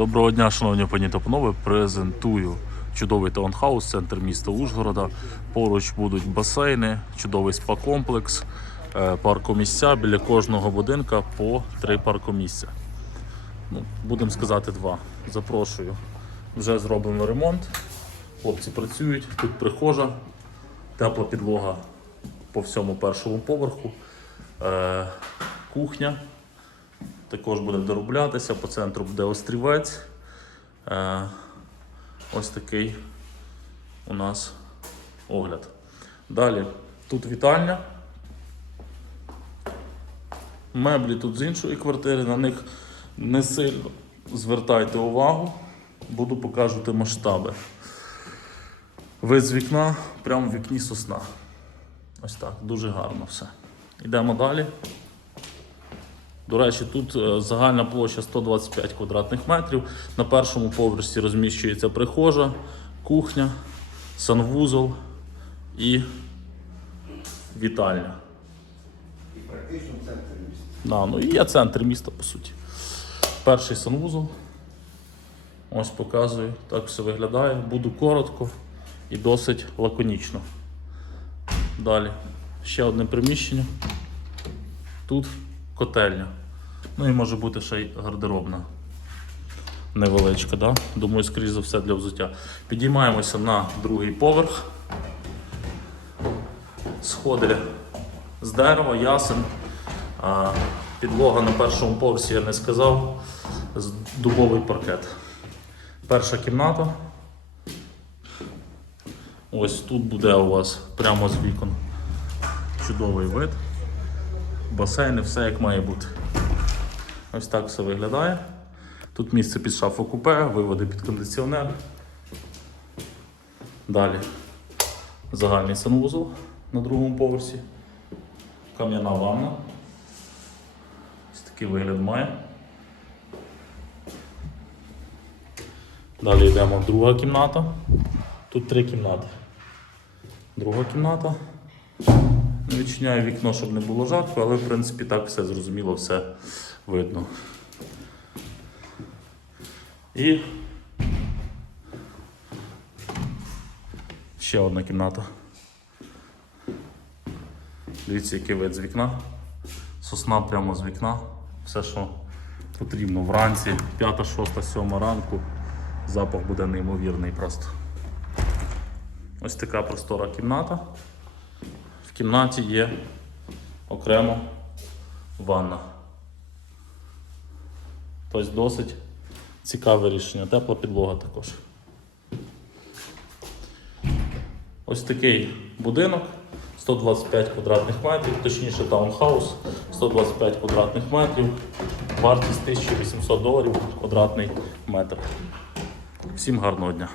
Доброго дня, шановні пані та. Презентую чудовий таунхаус, центр міста Ужгорода. Поруч будуть басейни, чудовий спа-комплекс, е, паркомісця. Біля кожного будинка по три паркомісця. Ну, будемо сказати два. Запрошую. Вже зроблено ремонт. Хлопці працюють. Тут прихожа, тепла підлога по всьому першому поверху, е, кухня. Також буде дороблятися, по центру буде острівець. Е, ось такий у нас огляд. Далі тут вітальня. Меблі тут з іншої квартири, на них не сильно звертайте увагу, буду показувати масштаби. Вид з вікна, прямо в вікні сосна. Ось так, дуже гарно все. Йдемо далі. До речі, тут е, загальна площа 125 квадратних метрів. На першому поверсі розміщується прихожа, кухня, санвузол і вітальня. І практично в центрі міста. Да, ну і є центр міста, по суті. Перший санвузол. Ось показую, так все виглядає. Буду коротко і досить лаконічно. Далі ще одне приміщення. Тут котельня. Ну і може бути ще й гардеробна. Невеличка, да? Думаю, скоріш за все для взуття. Підіймаємося на другий поверх. Сходи з дерева, ясен. Підлога на першому поверсі я не сказав. Дубовий паркет. Перша кімната. Ось тут буде у вас прямо з вікон чудовий вид. Басейни, все як має бути. Ось так все виглядає. Тут місце під шафу купе, виводи під кондиціонер. Далі загальний санвузол на другому поверсі. Кам'яна ванна. Ось такий вигляд має. Далі йдемо в друга кімната. Тут три кімнати. Друга кімната. Відчиняю вікно, щоб не було жарко, але в принципі так все зрозуміло, все видно. І ще одна кімната. Дивіться, який вид з вікна. Сосна прямо з вікна. Все, що потрібно вранці, 5, 6, 7 ранку. Запах буде неймовірний просто. Ось така простора кімната. Кімнаті є окремо ванна. Тобто досить цікаве рішення. Тепла підлога також. Ось такий будинок. 125 квадратних метрів, точніше таунхаус, 125 квадратних метрів, вартість 1800 доларів квадратний метр. Всім гарного дня!